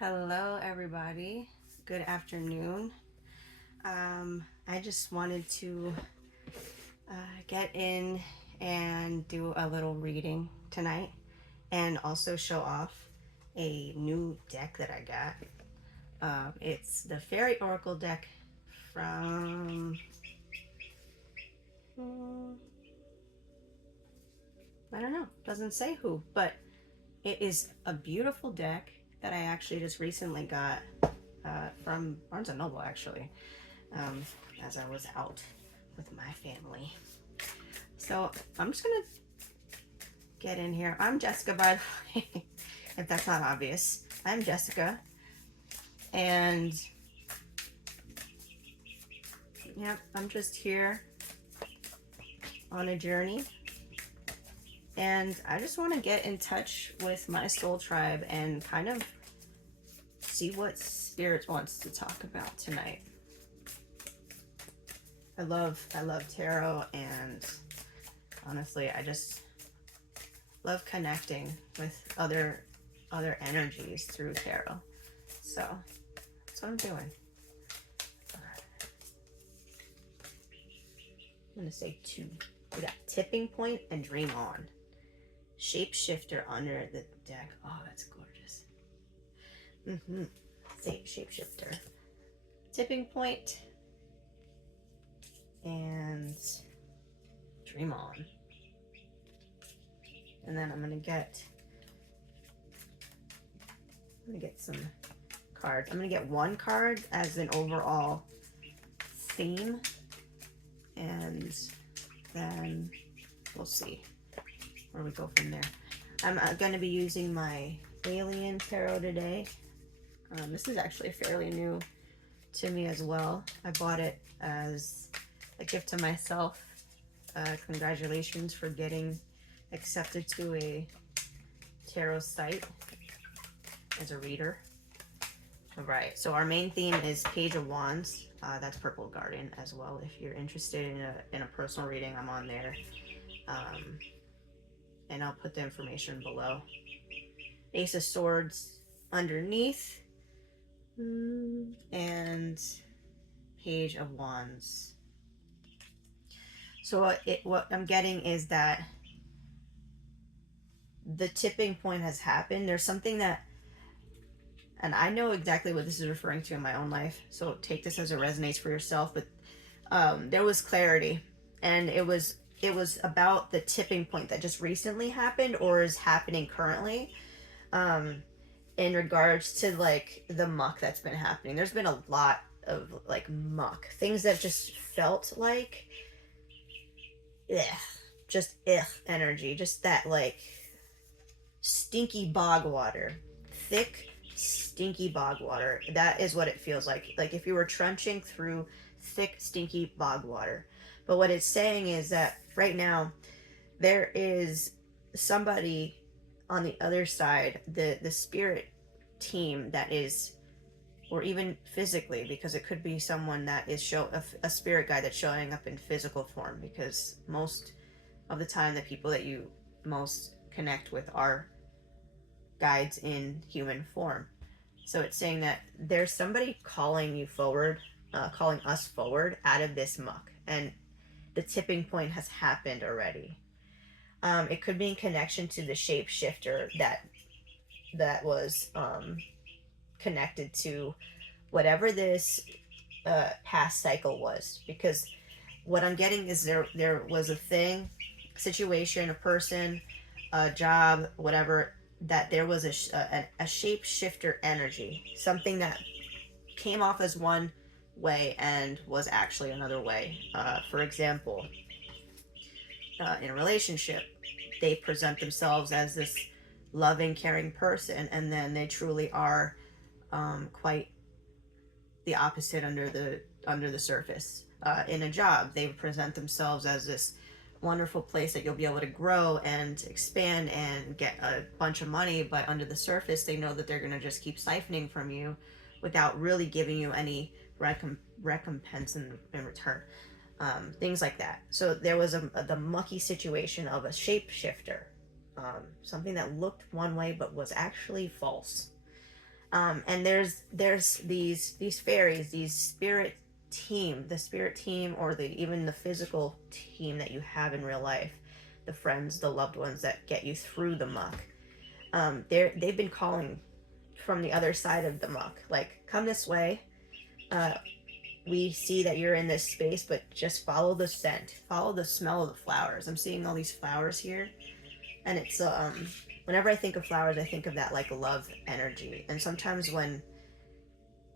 Hello, everybody. Good afternoon. I just wanted to get in and do a little reading tonight and also show off a new deck that I got. It's the Fairy Oracle deck from. I don't know, doesn't say who, but it is a beautiful deck that I actually just recently got from Barnes and Noble, actually, as I was out with my family. So I'm just gonna get in here. I'm Jessica, by the way, if that's not obvious. I'm Jessica, and yep, I'm just here on a journey, and I just want to get in touch with my soul tribe and kind of see what Spirit wants to talk about tonight. I love tarot, and honestly, I just love connecting with other energies through tarot. So that's what I'm doing. I'm gonna say 2. We got Tipping Point and Dream On. Shapeshifter under the deck. Oh, that's gorgeous. Shapeshifter. Tipping Point and Dream On. And then I'm gonna get some cards. I'm gonna get one card as an overall theme, and then we'll see where we go from there. I'm going to be using my Alien Tarot today. This is actually fairly new to me as well. I bought it as a gift to myself. Congratulations for getting accepted to a tarot site as a reader. All right, so our main theme is Page of Wands. That's Purple Guardian as well. If you're interested in a personal reading, I'm on there. And I'll put the information below. Ace of Swords underneath. And Page of Wands. So what I'm getting is that the tipping point has happened. There's something that, and I know exactly what this is referring to in my own life, so take this as it resonates for yourself, but there was clarity, and it was about the tipping point that just recently happened or is happening currently, in regards to like the muck that's been happening. There's been a lot of like muck, things that just felt like energy, just that like stinky bog water, thick stinky bog water. That is what it feels like if you were trenching through thick stinky bog water. But what it's saying is that right now there is somebody on the other side, the spirit team that is, or even physically, because it could be someone that is a spirit guide that's showing up in physical form, because most of the time the people that you most connect with are guides in human form. So it's saying that there's somebody calling you forward, calling us forward out of this muck, and the tipping point has happened already. It could be in connection to the shapeshifter that was connected to whatever this past cycle was, because what I'm getting is there was a situation, a person, a job, whatever, that there was a shapeshifter energy, something that came off as one way and was actually another way. For example, in a relationship, they present themselves as this loving, caring person, and then they truly are quite the opposite under the surface. In a job, they present themselves as this wonderful place that you'll be able to grow and expand and get a bunch of money, but under the surface they know that they're going to just keep siphoning from you without really giving you any recompense in return. Things like that. So there was the mucky situation of a shapeshifter, something that looked one way but was actually false. And there's these fairies, these spirit team, the spirit team, or the even the physical team that you have in real life, the friends, the loved ones that get you through the muck. They've been calling from the other side of the muck, like, come this way. Uh, we see that you're in this space, but just follow the scent, follow the smell of the flowers. I'm seeing all these flowers here, and it's whenever I think of flowers, I think of that like love energy. And sometimes when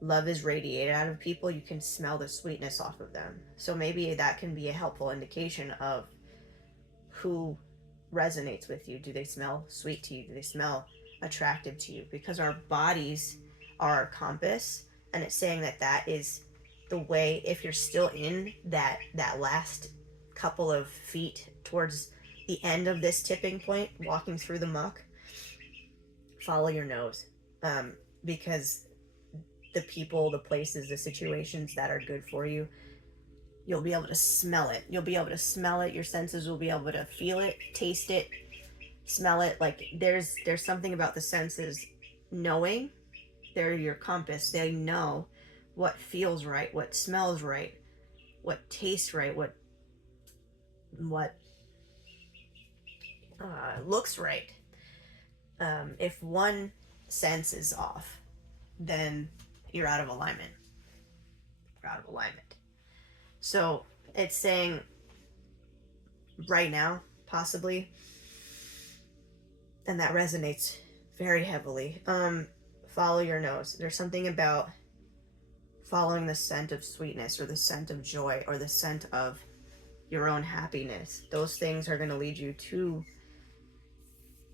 love is radiated out of people, you can smell the sweetness off of them. So maybe that can be a helpful indication of who resonates with you. Do they smell sweet to you? Do they smell attractive to you? Because our bodies are our compass, and it's saying that that is the way. If you're still in that last couple of feet towards the end of this tipping point, walking through the muck, follow your nose, because the people, the places, the situations that are good for you, you'll be able to smell it. You'll be able to smell it. Your senses will be able to feel it, taste it, smell it. Like there's something about the senses knowing. They're your compass. They know what feels right, what smells right, what tastes right, what looks right. If one sense is off, then you're out of alignment. You're out of alignment. So it's saying right now, possibly, and that resonates very heavily. Follow your nose. There's something about following the scent of sweetness, or the scent of joy, or the scent of your own happiness. Those things are going to lead you to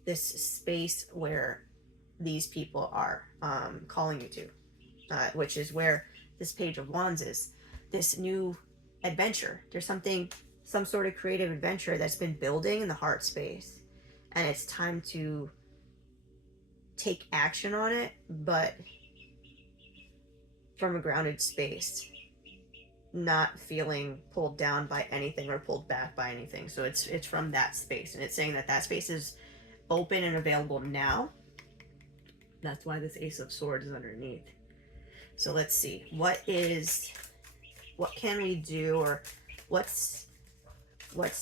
this space where these people are calling you to, which is where this Page of Wands is. This new adventure. There's some sort of creative adventure that's been building in the heart space, and it's time to take action on it, but from a grounded space, not feeling pulled down by anything or pulled back by anything. So it's from that space, and it's saying that that space is open and available now. That's why this Ace of Swords is underneath. So let's see, what can we do, or what's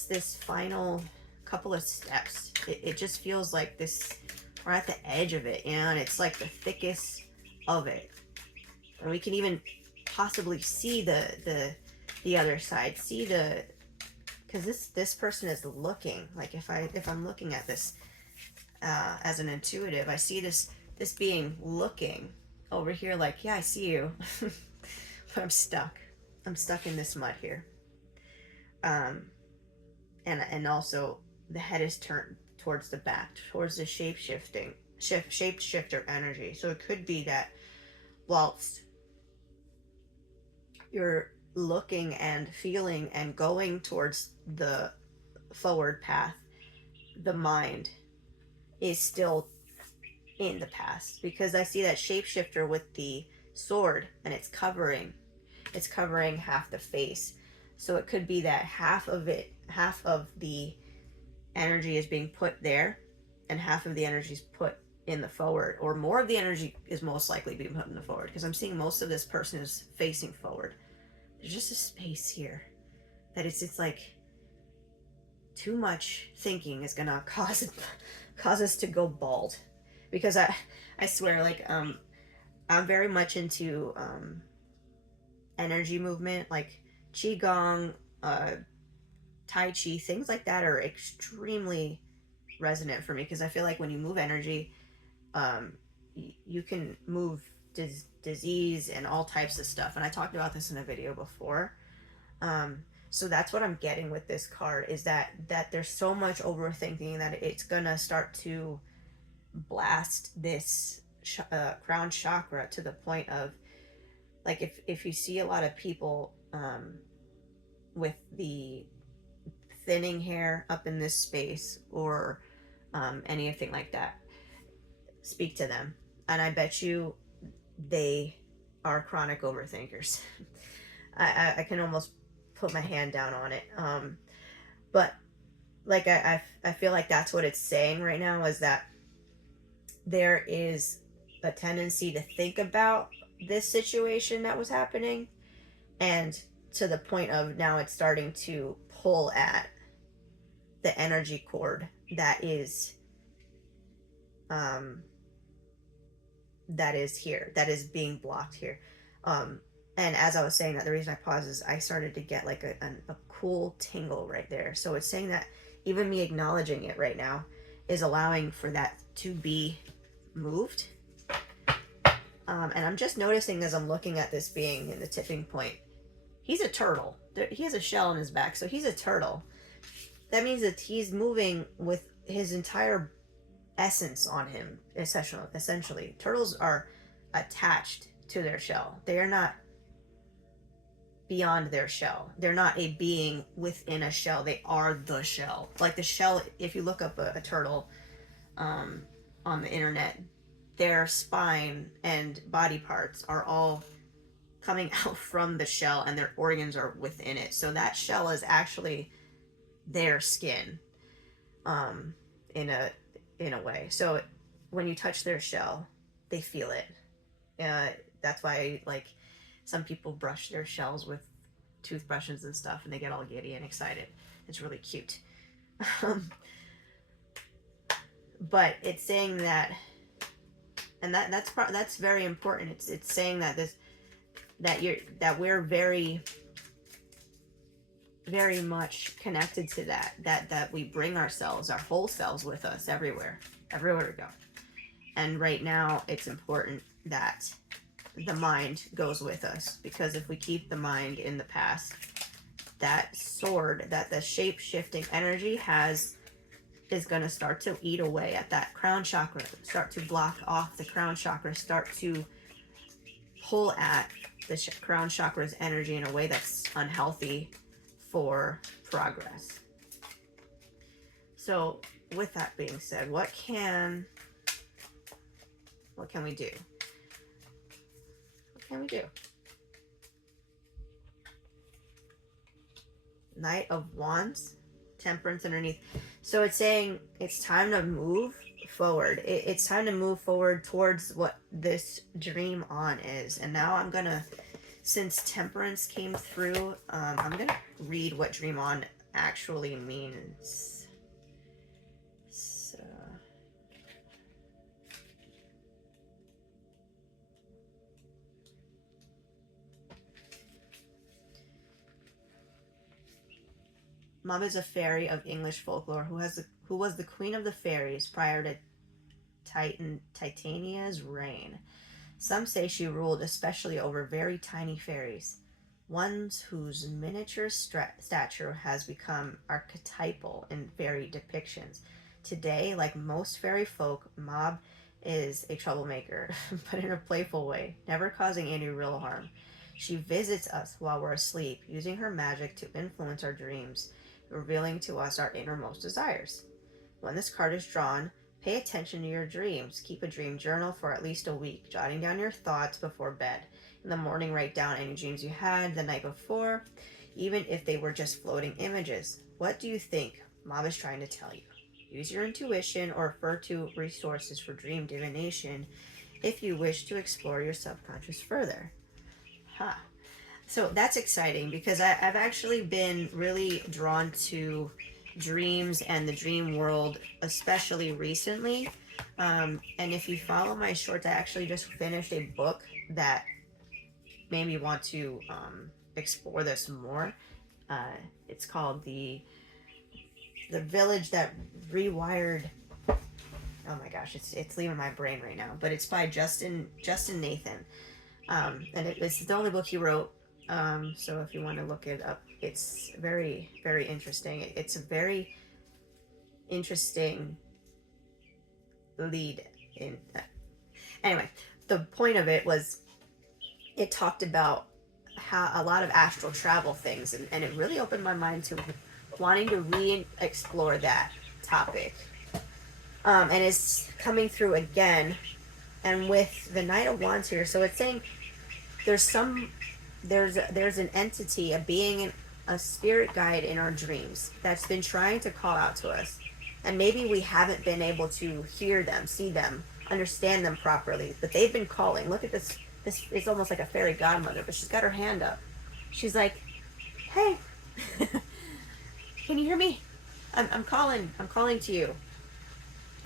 this final couple of steps? It just feels like this, we're at the edge of it, and it's like the thickest of it, and we can even possibly see the other side, see the, because this person is looking, like if I'm looking at this as an intuitive, I see this being looking over here, like, yeah, I see you, but I'm stuck in this mud here. And also the head is turned towards the back, towards the shapeshifter energy. So it could be that whilst you're looking and feeling and going towards the forward path, the mind is still in the past, because I see that shapeshifter with the sword, and it's covering half the face. So it could be that half of the energy is being put there, and half of the energy is put in the forward, or more of the energy is most likely being put in the forward, because I'm seeing most of this person is facing forward. There's just a space here that it's like too much thinking is gonna cause us to go bald, because I swear, like, I'm very much into energy movement, like qigong, tai chi, things like that are extremely resonant for me, because I feel like when you move energy, you can move disease and all types of stuff, and I talked about this in a video before. So that's what I'm getting with this card, is that there's so much overthinking that it's gonna start to blast this crown chakra, to the point of, like, if you see a lot of people with the thinning hair up in this space, or anything like that, speak to them, and I bet you they are chronic overthinkers. I can almost put my hand down on it. But like I feel like that's what it's saying right now, is that there is a tendency to think about this situation that was happening, and to the point of now it's starting to pull at the energy cord that is um here, that is being blocked here. um and as I was saying that, the reason I paused is I started to get like a cool tingle right there. So it's saying that even me acknowledging it right now is allowing for that to be moved. And I'm just noticing as I'm looking at this being in the tipping point, he's a turtle. He has a shell on his back, so he's a turtle. That means that he's moving with his entire essence on him. Essentially, turtles are attached to their shell. They are not beyond their shell. They're not a being within a shell. They are the shell. Like the shell, if you look up a turtle on the internet, their spine and body parts are all coming out from the shell, and their organs are within it. So that shell is actually their skin, um, in a way. So when you touch their shell, they feel it. Uh, that's why, like, some people brush their shells with toothbrushes and stuff, and they get all giddy and excited. It's really cute. Um, but it's saying that, and that's very important. It's saying that we're very, very much connected to that we bring ourselves, our whole selves, with us everywhere we go. And right now it's important that the mind goes with us, because if we keep the mind in the past, that sword that the shape shifting energy has is going to start to eat away at that crown chakra, start to block off the crown chakra, start to pull at the crown chakra's energy in a way that's unhealthy for progress. So with that being said, what can we do? What can we do? Knight of Wands, Temperance underneath. So it's saying it's time to move forward. It's time to move forward towards what this dream on is. And now I'm gonna, since Temperance came through, I'm gonna read what dream on actually means. So, Mom is a fairy of English folklore who was the queen of the fairies prior to Titania's reign. Some say she ruled especially over very tiny fairies, ones whose miniature stature has become archetypal in fairy depictions. Today, like most fairy folk, Mob is a troublemaker, but in a playful way, never causing any real harm. She visits us while we're asleep, using her magic to influence our dreams, revealing to us our innermost desires. When this card is drawn, pay attention to your dreams. Keep a dream journal for at least a week, jotting down your thoughts before bed. In the morning, write down any dreams you had the night before, even if they were just floating images. What do you think Mom is trying to tell you? Use your intuition or refer to resources for dream divination if you wish to explore your subconscious further. Huh. So that's exciting, because I've actually been really drawn to dreams and the dream world, especially recently. And if you follow my shorts, I actually just finished a book that made me want to explore this more. It's called the Village That Rewired. Oh my gosh, it's leaving my brain right now. But it's by Justin Nathan, and it's the only book he wrote. So if you want to look it up, it's very, very interesting. It's a very interesting lead in. Anyway, the point of it was it talked about how a lot of astral travel things, and it really opened my mind to wanting to re-explore that topic. And it's coming through again, and with the Knight of Wands here, so it's saying there's an entity, a being, a spirit guide in our dreams that's been trying to call out to us, and maybe we haven't been able to hear them, see them understand them properly, but they've been calling. Look at this. This is almost like a fairy godmother, but she's got her hand up. She's like, "Hey, can you hear me? I'm calling. I'm calling to you.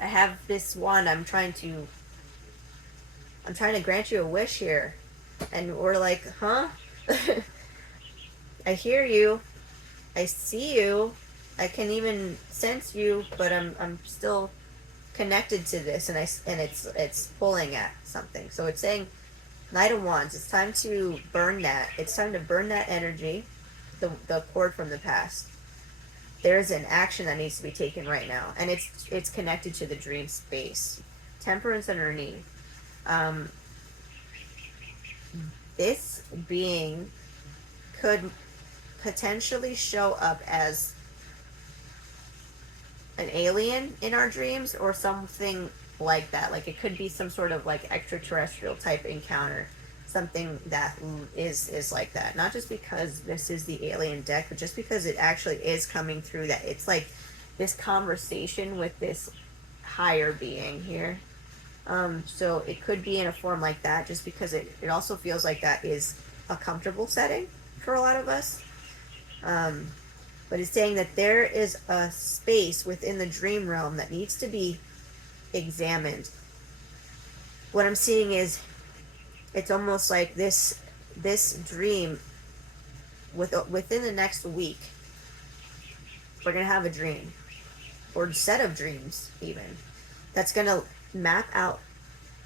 I have this wand. I'm trying to grant you a wish here." And we're like, "Huh?" "I hear you. I see you. I can even sense you, but I'm still connected to this, and it's pulling at something." So it's saying, Knight of Wands, it's time to burn that. It's time to burn that energy, the cord from the past. There's an action that needs to be taken right now, and it's connected to the dream space. Temperance underneath. Um, this being could potentially show up as an alien in our dreams or something like that. Like it could be some sort of like extraterrestrial type encounter, something that is like that. Not just because this is the alien deck, but just because it actually is coming through that. It's like this conversation with this higher being here. So it could be in a form like that, just because it also feels like that is a comfortable setting for a lot of us. Um, but it's saying that there is a space within the dream realm that needs to be examined. What I'm seeing is it's almost like this dream within the next week we're gonna have a dream or a set of dreams even that's gonna map out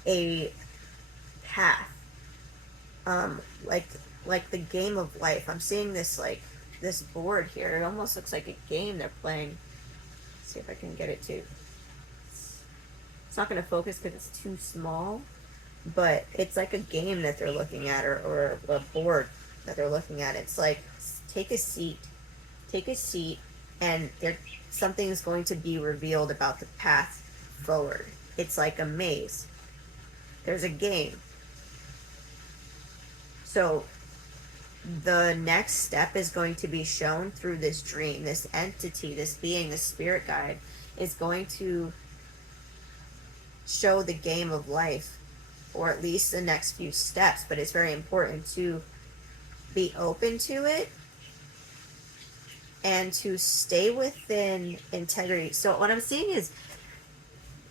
a path, um like like the game of life. I'm seeing this like this board here. It almost looks like a game they're playing. Let's see if I can get it to. It's not going to focus because it's too small, but it's like a game that they're looking at, or a board that they're looking at. It's like, take a seat, take a seat, and there something is going to be revealed about the path forward. It's like a maze. There's a game. So the next step is going to be shown through this dream. This entity, this being, this spirit guide is going to show the game of life, or at least the next few steps. But it's very important to be open to it and to stay within integrity. So what I'm seeing is,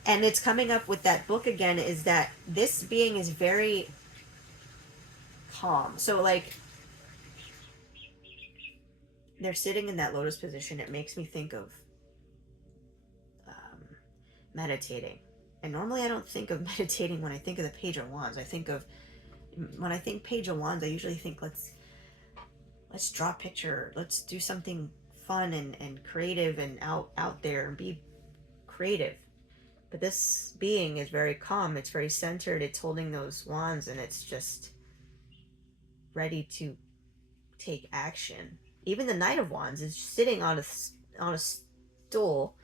and it's coming up with that book again, is that this being is very calm. So like they're sitting in that lotus position. It makes me think of um, meditating. And normally I don't think of meditating when I think of the Page of Wands. When I think Page of Wands, I usually think let's draw a picture, let's do something fun and creative and out there and be creative. But this being is very calm, it's very centered, it's holding those wands, and it's just ready to take action. Even the Knight of Wands is sitting on a stool,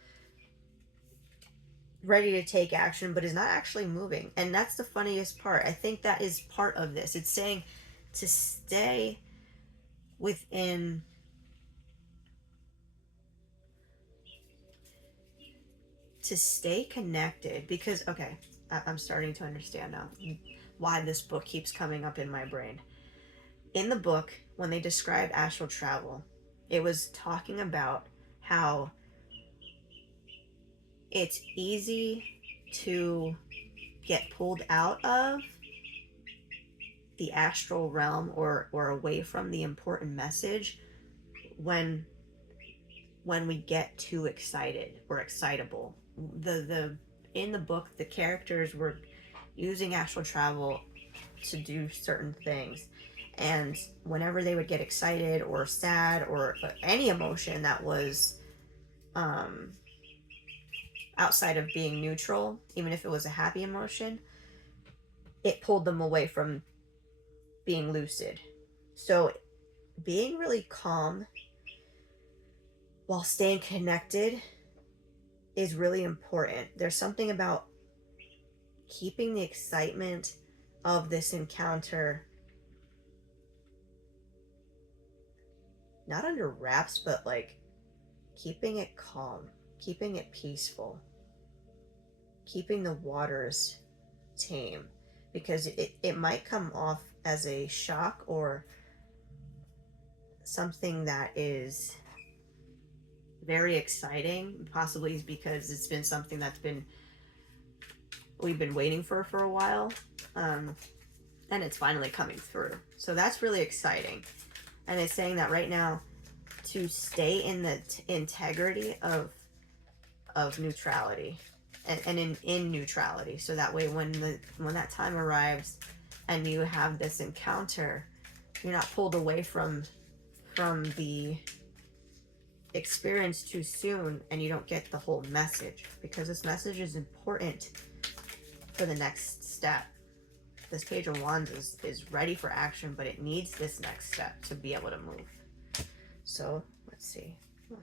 ready to take action, but is not actually moving. And that's the funniest part. I think that is part of this. It's saying to stay within, to stay connected, because okay, I'm starting to understand now why this book keeps coming up in my brain. In the book, when they described astral travel, it was talking about how it's easy to get pulled out of the astral realm, or away from the important message when we get too excited or excitable. The In the book, the characters were using astral travel to do certain things, and whenever they would get excited or sad or any emotion that was um outside of being neutral, even if it was a happy emotion, it pulled them away from being lucid. So being really calm while staying connected is really important. There's something about keeping the excitement of this encounter not under wraps, but like keeping it calm, keeping it peaceful, keeping the waters tame, because it might come off as a shock or something that is very exciting, possibly because it's been something that's been we've been waiting for a while, um, and it's finally coming through. So that's really exciting. And it's saying that right now, to stay in the integrity of neutrality, and in neutrality, so that way when that time arrives and you have this encounter, you're not pulled away from the experience too soon, and you don't get the whole message, because this message is important for the next step. This Page of Wands is ready for action, but it needs this next step to be able to move. So let's see. 1,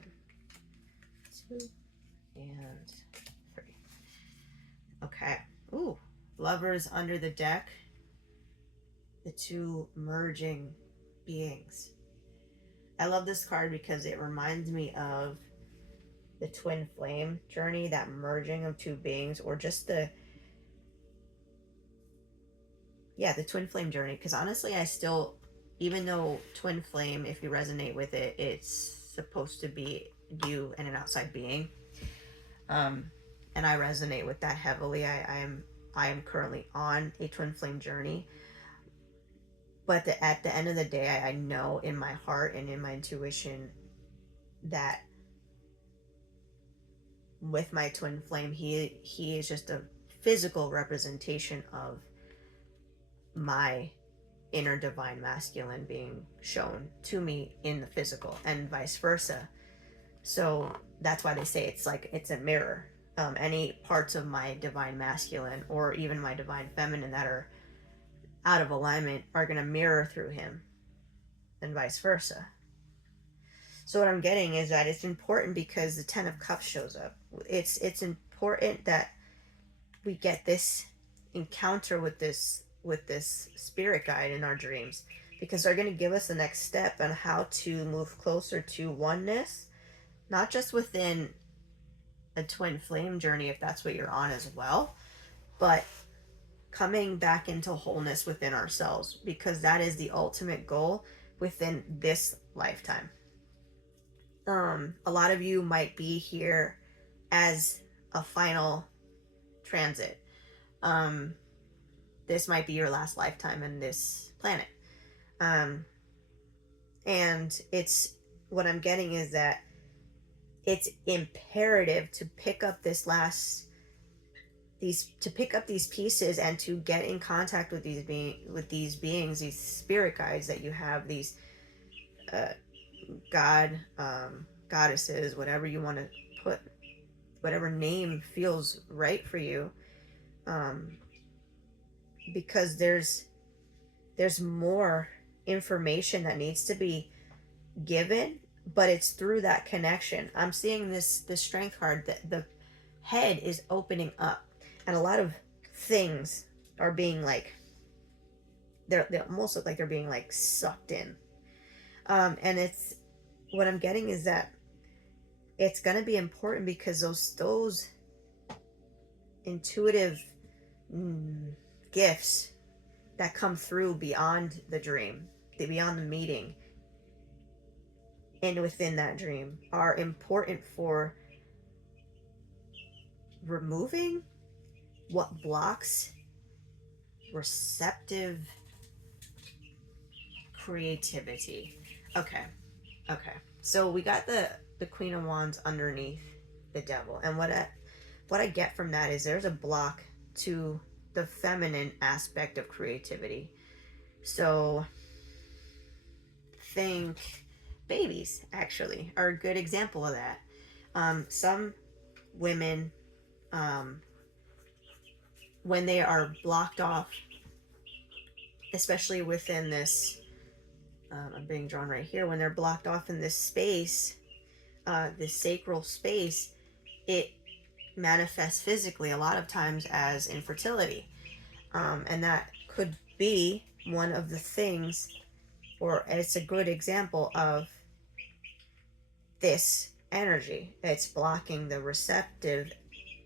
2, and 3. Okay. Ooh. Lovers under the deck. The two merging beings. I love this card because it reminds me of the twin flame journey, that merging of two beings, or just the twin flame journey. Because honestly, I still, even though twin flame, if you resonate with it, it's supposed to be you and an outside being, and I resonate with that heavily. I am currently on a twin flame journey, but at the end of the day, I know in my heart and in my intuition that with my twin flame, he is just a physical representation of my inner divine masculine being shown to me in the physical, and vice versa. So that's why they say it's a mirror. Any parts of my divine masculine or even my divine feminine that are out of alignment are going to mirror through him, and vice versa. So what I'm getting is that it's important because the Ten of Cups shows up. It's important that we get this encounter with this spirit guide in our dreams, because they're going to give us the next step on how to move closer to oneness, not just within a twin flame journey, if that's what you're on as well, but coming back into wholeness within ourselves, because that is the ultimate goal within this lifetime. A lot of you might be here as a final transit. This might be your last lifetime in this planet. And it's, what I'm getting is that it's imperative to pick up these pieces and to get in contact with these beings, these spirit guides that you have, these goddesses, whatever you want to put, whatever name feels right for you, because there's more information that needs to be given, but it's through that connection. I'm seeing this strength card, that the head is opening up, and a lot of things are being like, they almost look like they're being like sucked in, and it's, what I'm getting is that it's going to be important because those intuitive gifts that come through beyond the dream, beyond the meeting, and within that dream, are important for removing what blocks receptive creativity. Okay. So we got the Queen of Wands underneath the Devil, and what I get from that is there's a block to the feminine aspect of creativity. So think babies actually are a good example of that. Some women, when they are blocked off, especially within this, I'm being drawn right here, when they're blocked off in this space, this sacral space, it manifests physically a lot of times as infertility, and that could be one of the things, or it's a good example of this energy. It's blocking the receptive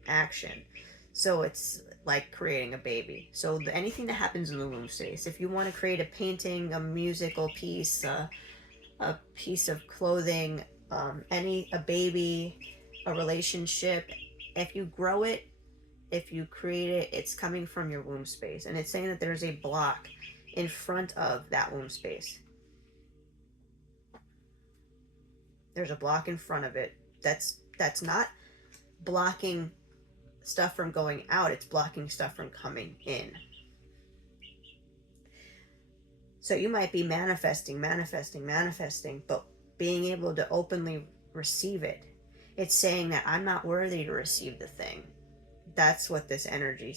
action. So it's like creating a baby. So anything that happens in the womb space, if you want to create a painting, a musical piece, a piece of clothing, a baby, a relationship, if you grow it, if you create it, it's coming from your womb space. And it's saying that there's a block in front of that womb space. There's a block in front of it that's not blocking stuff from going out, it's blocking stuff from coming in. So you might be manifesting, but being able to openly receive it. It's saying that I'm not worthy to receive the thing. That's what this energy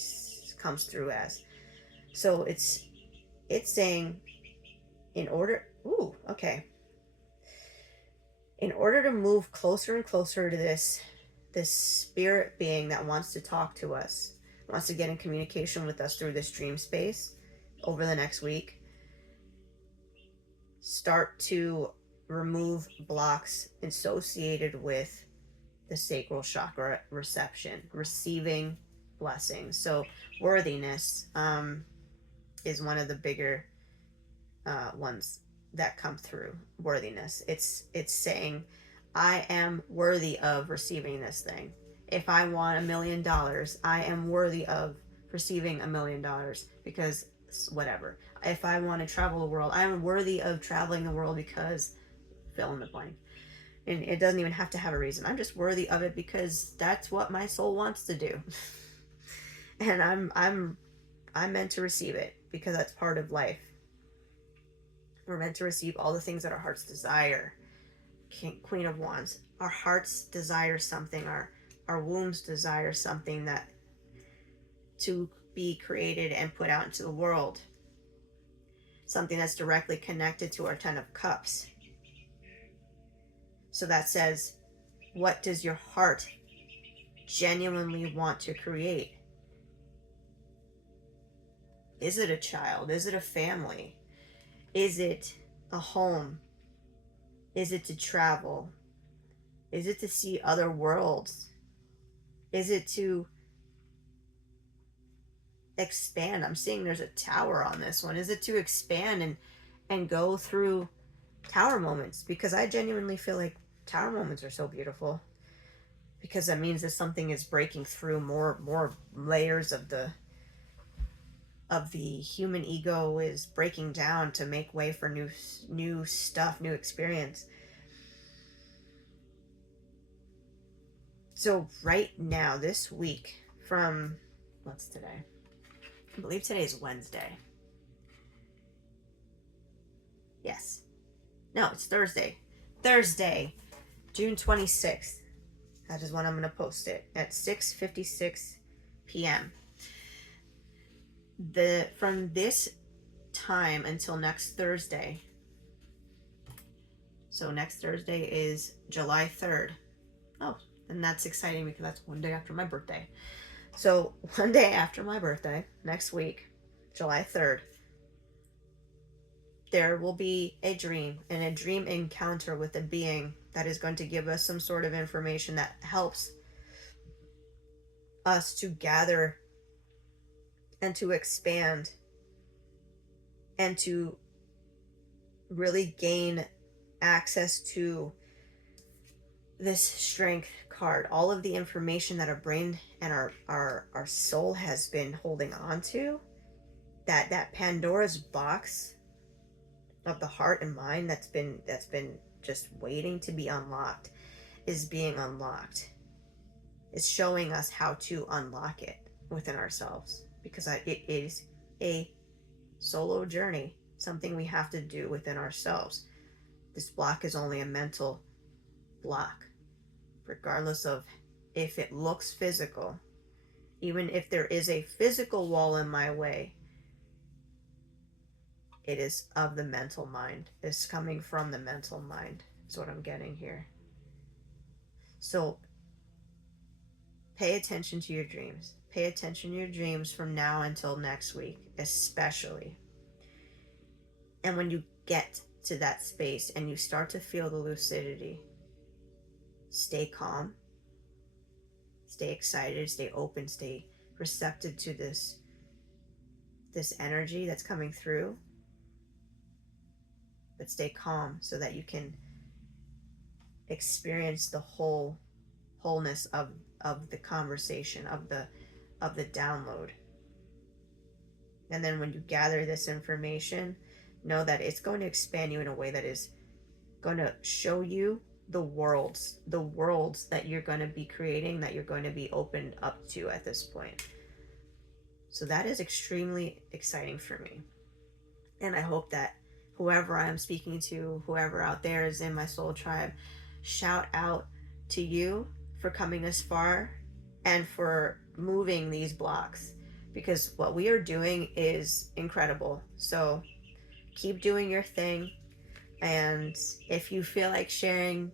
comes through as. So it's saying in order to move closer and closer to this spirit being that wants to talk to us, wants to get in communication with us through this dream space over the next week, start to remove blocks associated with the sacral chakra reception, receiving blessings. So worthiness is one of the bigger ones that come through. Worthiness. It's saying, I am worthy of receiving this thing. If I want $1 million, I am worthy of receiving $1 million, because whatever. If I want to travel the world, I am worthy of traveling the world because fill in the blank. And it doesn't even have to have a reason. I'm just worthy of it because that's what my soul wants to do. And I'm meant to receive it because that's part of life. We're meant to receive all the things that our hearts desire. Queen of Wands. Our hearts desire something. Our wombs desire something that to be created and put out into the world. Something that's directly connected to our Ten of Cups. So that says, what does your heart genuinely want to create? Is it a child? Is it a family? Is it a home? Is it to travel? Is it to see other worlds? Is it to expand? I'm seeing there's a tower on this one. Is it to expand and go through tower moments? Because I genuinely feel like tower moments are so beautiful, because that means that something is breaking through more layers of the human ego is breaking down to make way for new stuff, new experience. So right now, this week, from what's today? I believe today is Wednesday. Yes. No, it's Thursday. Thursday, June 26th. That is when I'm going to post it at 6:56 p.m. From this time until next Thursday. So next Thursday is July 3rd. Oh, and that's exciting because that's one day after my birthday. So one day after my birthday, next week, July 3rd, there will be a dream and a dream encounter with a being that is going to give us some sort of information that helps us to gather and to expand and to really gain access to this strength card. All of the information that our brain and our soul has been holding on to, that Pandora's box of the heart and mind that's been just waiting to be unlocked, is being unlocked. It's showing us how to unlock it within ourselves, because it is a solo journey, something we have to do within ourselves. This block is only a mental block, regardless of if it looks physical. Even if there is a physical wall in my way, it is of the mental mind. It's coming from the mental mind. That's what I'm getting here. So pay attention to your dreams. Pay attention to your dreams from now until next week, especially. And when you get to that space and you start to feel the lucidity, stay calm, stay excited, stay open, stay receptive to this energy that's coming through, but stay calm so that you can experience the wholeness of the conversation, of the download. And then when you gather this information, know that it's going to expand you in a way that is going to show you the worlds that you're going to be creating, that you're going to be opened up to at this point. So that is extremely exciting for me. And I hope that whoever I'm speaking to, whoever out there is in my soul tribe, shout out to you for coming this far and for moving these blocks, because what we are doing is incredible. So keep doing your thing. And if you feel like sharing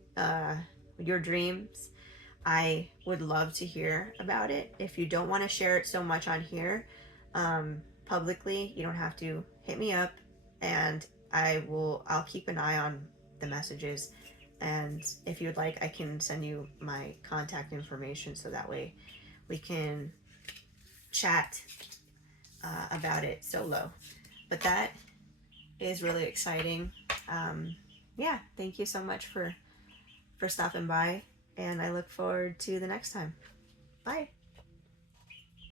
your dreams, I would love to hear about it. If you don't want to share it so much on here publicly, you don't have to hit me up, and I'll keep an eye on the messages. And if you'd like, I can send you my contact information so that way we can chat about it solo. But that is really exciting. Yeah, thank you so much for stopping by, and I look forward to the next time. Bye.